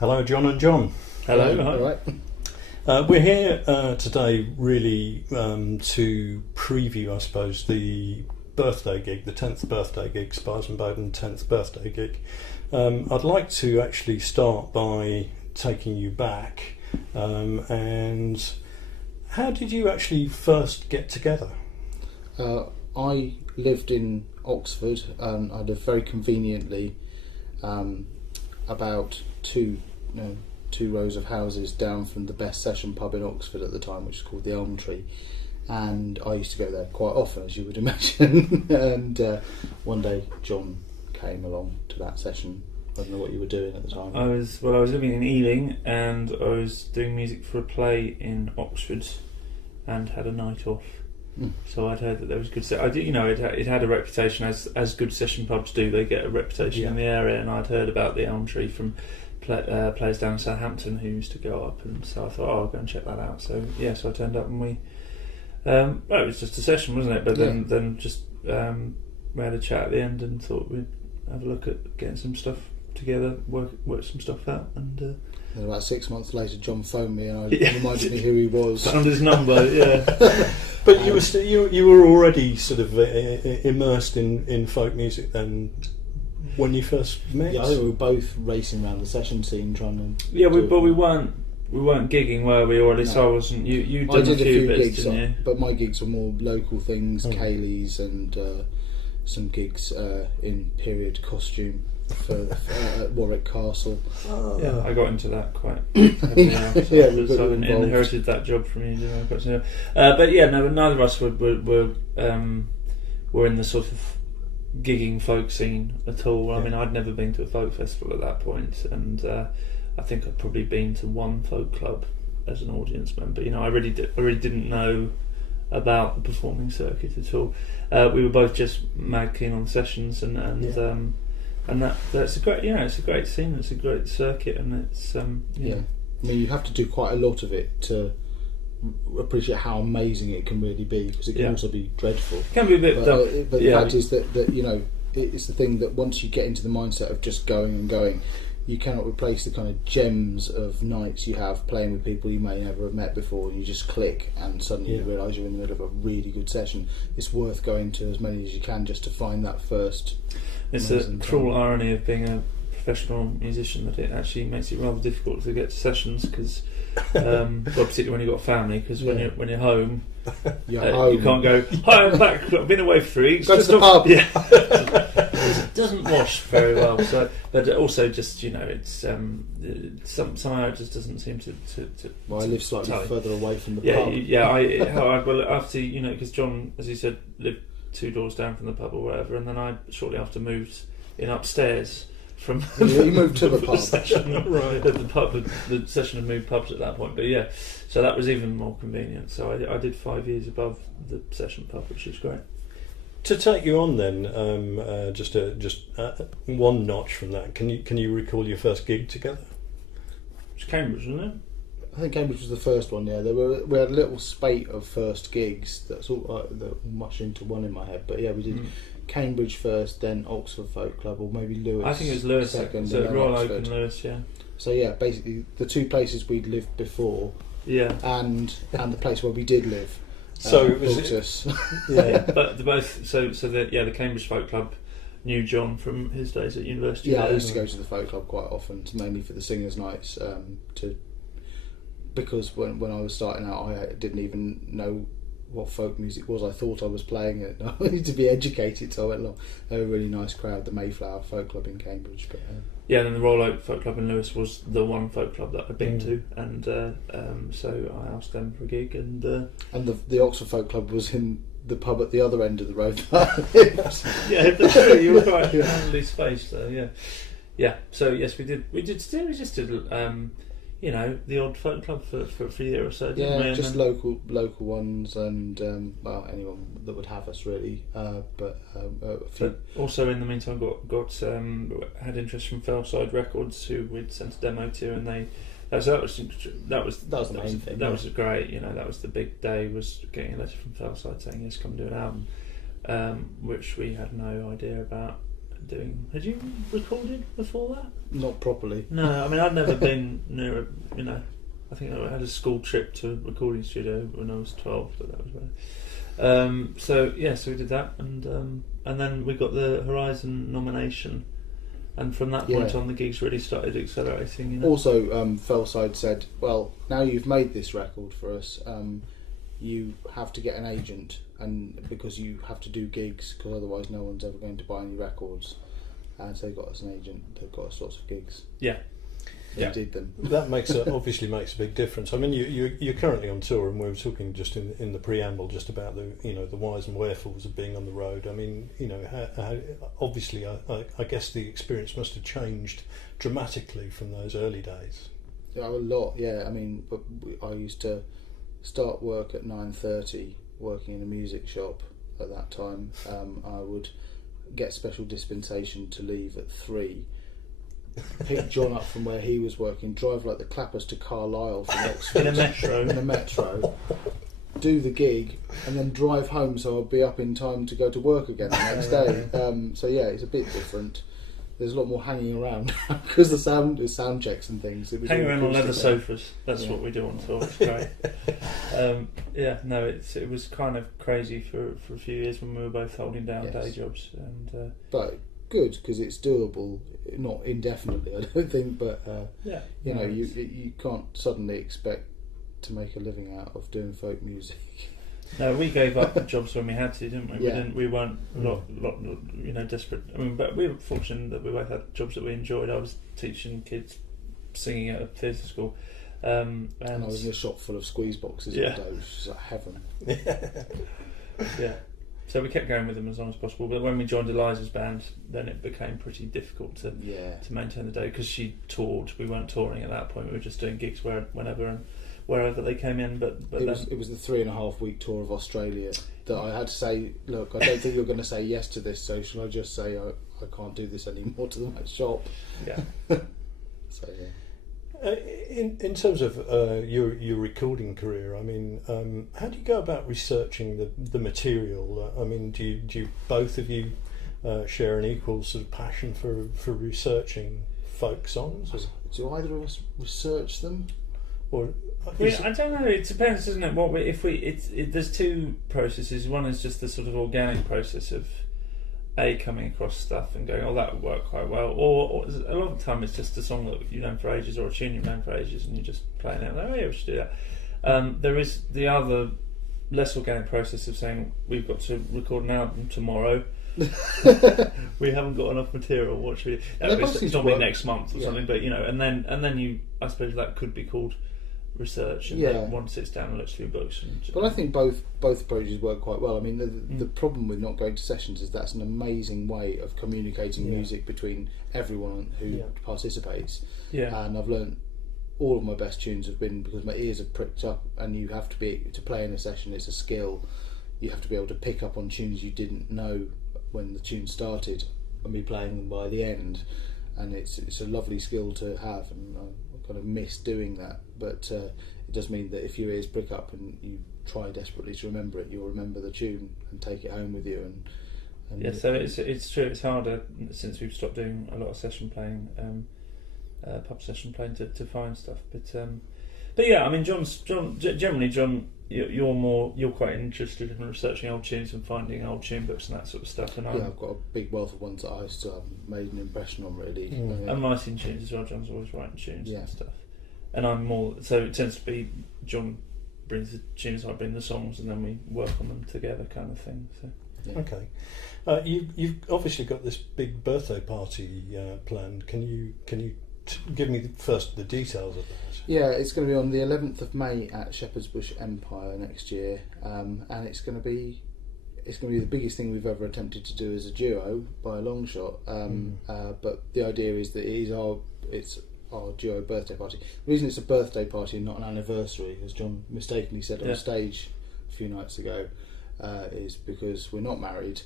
Hello, John and John. Hello. All right. We're here today really to preview, I suppose, the birthday gig, the 10th birthday gig, Spiers Boden 10th birthday gig. I'd like to actually start by taking you back. And how did you actually first get together? I lived in Oxford. I lived very conveniently about two rows of houses down from the best session pub in Oxford at the time, which is called the Elm Tree, and I used to go there quite often, as you would imagine. And one day John came along to that session. I don't know what you were doing at the time. I was living in Ealing, and I was doing music for a play in Oxford, and had a night off. So I'd heard that there was good. It had a reputation, as good session pubs do. They get a reputation in the area, and I'd heard about the Elm Tree from players down in Southampton who used to go up, and so I thought, I'll go and check that out. So I turned up, and it was just a session, wasn't it? But then we had a chat at the end, and thought we'd have a look at getting some stuff together, work some stuff out, and about 6 months later, John phoned me, and I reminded me who he was. Found his number, yeah. But you were already sort of immersed in folk music then when you first met. Yeah, I think we were both racing around the session scene trying to. Yeah, but we weren't gigging, were we? Already, no. So I wasn't. You did a few bits, gigs, didn't you? But my gigs were more local things, Kaylee's, and some gigs in period costume for at Warwick Castle. Yeah, I got into that quite heavily now, so I inherited that job from you. But neither of us were in the sort of gigging folk scene at all. Yeah. I mean, I'd never been to a folk festival at that point, and I think I'd probably been to one folk club as an audience member. I really didn't know about the performing circuit at all. We were both just mad keen on sessions, and that's a great, it's a great scene, it's a great circuit, and it's I mean, you have to do quite a lot of it to appreciate how amazing it can really be, because it can also be dreadful. It can be a bit but the fact is that it's the thing that once you get into the mindset of just going and going, you cannot replace the kind of gems of nights you have playing with people you may never have met before, and you just click and suddenly you realise you're in the middle of a really good session. It's worth going to as many as you can just to find that first. It's a cruel irony of being a professional musician that it actually makes it rather difficult to get to sessions, because particularly when you've got a family, because when you're home, you can't go, hi, I'm back, I've been away for 3 weeks. Go to the pub. Yeah. It doesn't wash very well. So, but also just it's somehow it just doesn't seem to. Well, I live slightly further away from the pub. Well, after because John, as you said, lived 2 doors down from the pub or whatever, and then I shortly after moved in upstairs from. You moved to the pub, right? The pub, the session had moved pubs at that point, but so that was even more convenient. So I did 5 years above the session pub, which was great. To take you on then, just one notch from that, can you recall your first gig together? It was Cambridge, wasn't it? I think Cambridge was the first one. Yeah, we had a little spate of first gigs that all mush into one in my head. But yeah, we did Cambridge first, then Oxford Folk Club, or maybe Lewis. I think it was Lewis second. So Royal Oak and Lewis, yeah. So yeah, basically the 2 places we'd lived before. Yeah. And the place where we did live. So it was us. But the Cambridge Folk Club knew John from his days at university. Yeah, I used to go to the folk club quite often, mainly for the singers' nights. Because when I was starting out, I didn't even know what folk music was. I thought I was playing it. I needed to be educated, so I went along. They were a really nice crowd, the Mayflower Folk Club in Cambridge. But and then the Royal Oak Folk Club in Lewis was the one folk club that I'd been to, and so I asked them for a gig, and the Oxford Folk Club was in the pub at the other end of the road. You were quite handily spaced there. Yeah. So yes, we just did the odd folk club for a year or so. Didn't we? Just local ones, and anyone that would have us really. But also in the meantime, got had interest from Fellside Records, who we'd sent a demo to, and that was the main thing. That was great. That was the big day. Was getting a letter from Fellside saying yes, come do an album, which we had no idea about doing. Had you recorded before that? Not properly. No, I mean I'd never been near. I think I had a school trip to a recording studio when I was 12, but that was about it. So we did that, and then we got the Horizon nomination, and from that point on, the gigs really started accelerating. Also, Fellside said, "Well, now you've made this record for us, you have to get an agent, and because you have to do gigs, because otherwise no one's ever going to buy any records." And so they got us an agent. They've got us lots of gigs. Yeah. They did them. That obviously makes a big difference. I mean, you're currently on tour, and we were talking just in the preamble just about the the whys and wherefores of being on the road. I mean, how, obviously, I guess the experience must have changed dramatically from those early days. Yeah, a lot. Yeah, I mean, but I used to start work at 9:30, working in a music shop at that time. I would get special dispensation to leave at 3. Pick John up from where he was working, drive like the clappers to Carlisle from Oxford in a metro, do the gig, and then drive home so I'll be up in time to go to work again the next day. So yeah, it's a bit different. There's a lot more hanging around because the sound checks and things. Hanging around on leather sofas. That's what we do on tour. It's great. It was kind of crazy for a few years when we were both holding down day jobs, and but good because it's doable, not indefinitely, I don't think, but you can't suddenly expect to make a living out of doing folk music. No, we gave up jobs when we had to, didn't we? Yeah. We weren't desperate. I mean, but we were fortunate that we both had jobs that we enjoyed. I was teaching kids singing at a theatre school, and I was in a shop full of squeeze boxes all day, which was like heaven. Yeah. So we kept going with them as long as possible. But when we joined Eliza's band, then it became pretty difficult to maintain the day because she toured. We weren't touring at that point. We were just doing gigs whenever and wherever they came in. But it was the 3.5-week tour of Australia that I had to say, look, I don't think you're going to say yes to this, so shall I just say I can't do this anymore to the next shop? Yeah. So yeah. In terms of your recording career, I mean, how do you go about researching the material? I mean, do you both of you share an equal sort of passion for researching folk songs? Or? Do either of us research them? Or I don't know. It depends, doesn't it? There's two processes. One is just the sort of organic process of coming across stuff and going, oh, that would work quite well, or a lot of the time it's just a song that you've known for ages or a tune you've known for ages and you're just playing it like, oh yeah, we should do that. There is the other less organic process of saying we've got to record an album tomorrow. We haven't got enough material. What should we? It's normally next month or something, but and then you, I suppose that could be called research, and then one sits down and looks through books. But I think both approaches work quite well. I mean, the problem with not going to sessions is that's an amazing way of communicating music between everyone who participates. Yeah. And I've learned all of my best tunes have been because my ears have pricked up, and you have to play in a session. It's a skill. You have to be able to pick up on tunes you didn't know when the tune started and be playing them by the end. And it's a lovely skill to have, and I kind of miss doing that. But it does mean that if your ears prick up and you try desperately to remember it, you'll remember the tune and take it home with you. And so it's true. It's harder since we've stopped doing a lot of session playing, pub session playing to find stuff. But yeah, I mean, John, you're quite interested in researching old tunes and finding old tune books and that sort of stuff. And I've got a big wealth of ones that I still haven't made an impression on, really. And writing tunes as well. John's always writing tunes and stuff. And I'm more, so it tends to be John brings the tunes, I bring the songs, and then we work on them together, kind of thing. So okay, you've obviously got this big birthday party planned. Can you give me first the details of that? Yeah, it's going to be on the 11th of May at Shepherd's Bush Empire next year, and it's going to be the biggest thing we've ever attempted to do as a duo by a long shot. But the idea is that it's our duo birthday party. The reason it's a birthday party and not an anniversary, as John mistakenly said on stage a few nights ago, is because we're not married.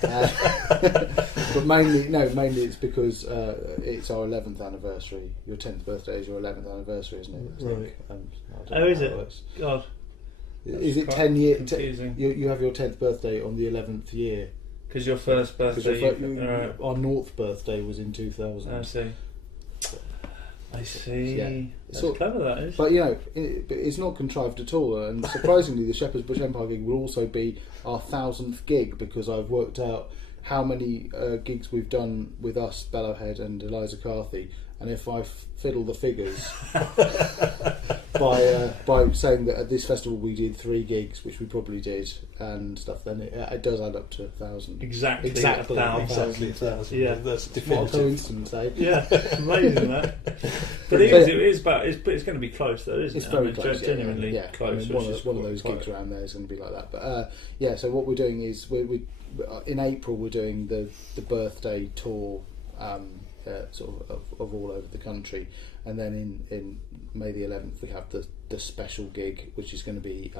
But mainly it's because it's our 11th anniversary. Your 10th birthday is your 11th anniversary, isn't it? Right. Is it? God. Is it 10 years? Confusing. You have your 10th birthday on the 11th year. Because your first birthday, our North birthday was in 2000. I see. I see. Yeah. That's clever, that is. But it's not contrived at all. And surprisingly, the Shepherd's Bush Empire gig will also be our 1000th gig, because I've worked out how many gigs we've done with us, Bellowhead and Eliza Carthy, and if I fiddle the figures by saying that at this festival we did 3 gigs, which we probably did, and stuff, then it does add up to 1,000. Exactly 1,000. Yeah, that's What a definitive. coincidence, eh? Yeah, amazing that. But it is, but it's going to be close though, isn't it? It's very close, genuinely close. One of those gigs around there is going to be like that. But so what we're doing is we in April we're doing the birthday tour, sort of all over the country, and then in May the 11th we have the special gig, which is going to be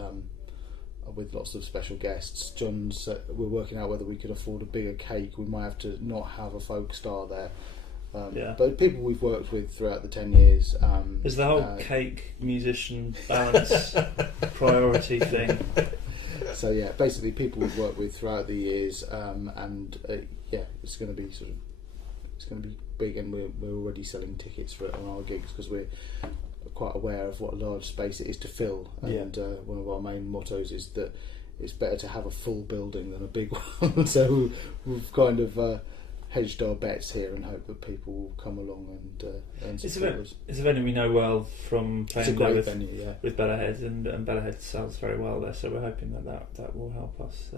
with lots of special guests. We're working out whether we could afford a bigger cake. We might have to not have a folk star there. But people we've worked with throughout the 10 years. Is the whole cake musician balance priority thing? So basically people we've worked with throughout the years, it's going to be it's going to be big, and we're already selling tickets for it on our gigs because we're quite aware of what a large space it is to fill. And one of our main mottos is that it's better to have a full building than a big one. So we've kind of hedged our bets here and hope that people will come along and support us. It's a venue we know well from playing it's a great venue, with Bellowhead, and Bellowhead sells very well there, so we're hoping that will help us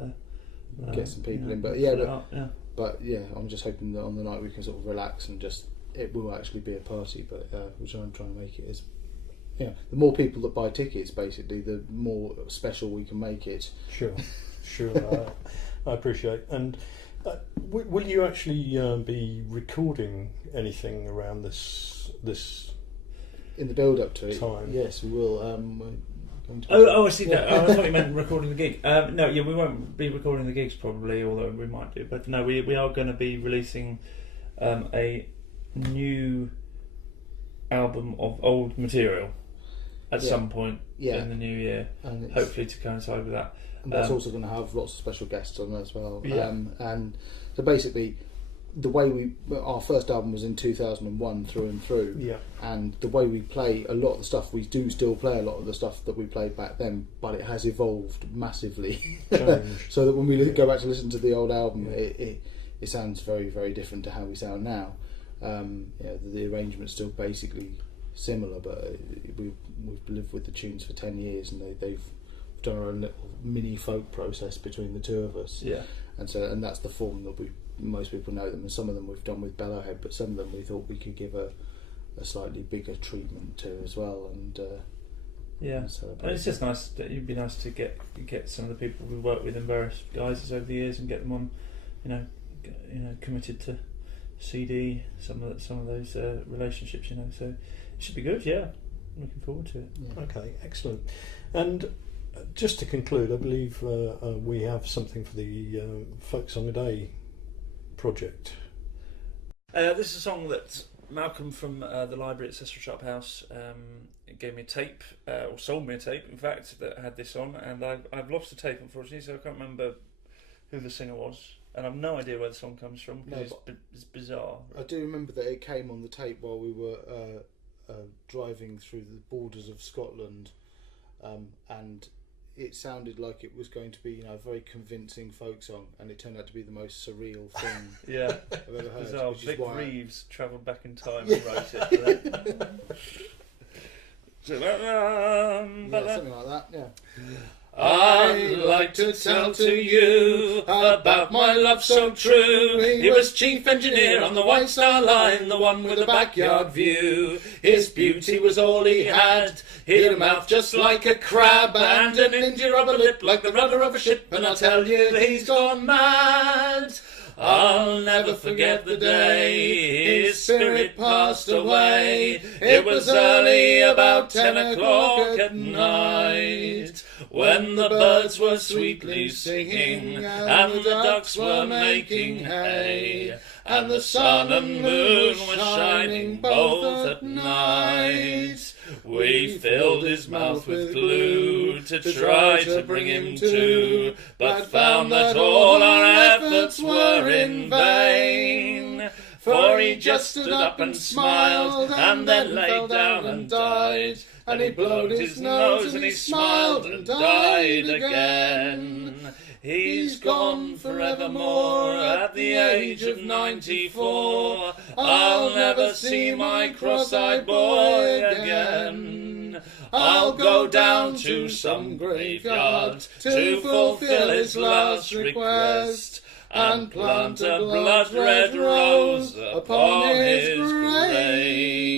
get some people in. But I'm just hoping that on the night we can sort of relax and it will actually be a party. But which I'm trying to make it is, the more people that buy tickets, basically, the more special we can make it. Sure. I appreciate. And will you actually be recording anything around this in the build up to it? Time? Yes, we will. I see that. I thought you meant recording the gig. No, we won't be recording the gigs probably, although we might do. But no, we are going to be releasing a new album of old material at some point in the new year, and hopefully to coincide with that. And that's also going to have lots of special guests on as well. Yeah. And so basically, the way our first album was in 2001 through and through, and the way we play a lot of the stuff, we do still play a lot of the stuff that we played back then, but it has evolved massively. So that when we go back to listen to the old album, it sounds very, very different to how we sound now. The arrangement's still basically similar, but we've lived with the tunes for 10 years, and they've done our own little mini folk process between the two of us. And that's the form that most people know them, and some of them we've done with Bellowhead, but some of them we thought we could give a slightly bigger treatment to as well. And and it's just nice. It'd be nice to get some of the people we work with in various guises over the years and get them on, committed to CD. Some of those relationships, so it should be good. Looking forward to it. Okay, excellent. And just to conclude, I believe we have something for the Folk Song a Day project. This is a song that Malcolm from the library at Cecil Sharp House gave me a tape, or sold me a tape, in fact, that had this on, and I've lost the tape, unfortunately, so I can't remember who the singer was, and I've no idea where the song comes from, because it's bizarre. I do remember that it came on the tape while we were driving through the borders of Scotland, and it sounded like it was going to be, a very convincing folk song, and it turned out to be the most surreal thing I've ever heard. Bizarre. Which Vic is why Reeves travelled back in time and wrote it. something like that. I'd like to tell to you about my love so true. He was chief engineer on the White Star Line, the one with the backyard view. His beauty was all he had. He had a mouth just like a crab and an india rubber lip like the rudder of a ship. And I'll tell you that he's gone mad. I'll never forget the day his spirit passed away. It was early, about 10 o'clock at night, when the birds were sweetly singing and the ducks were making hay, and the sun and moon were shining both at night. We filled his mouth with glue to try to bring him to, but found that all our efforts were in vain. For he just stood up and smiled, and then lay down and died. And he blowed his nose and he smiled and died again. He's gone forevermore at the age of 94. I'll never see my cross-eyed boy again. I'll go down to some graveyard to fulfill his last request and plant a blood-red rose upon his grave.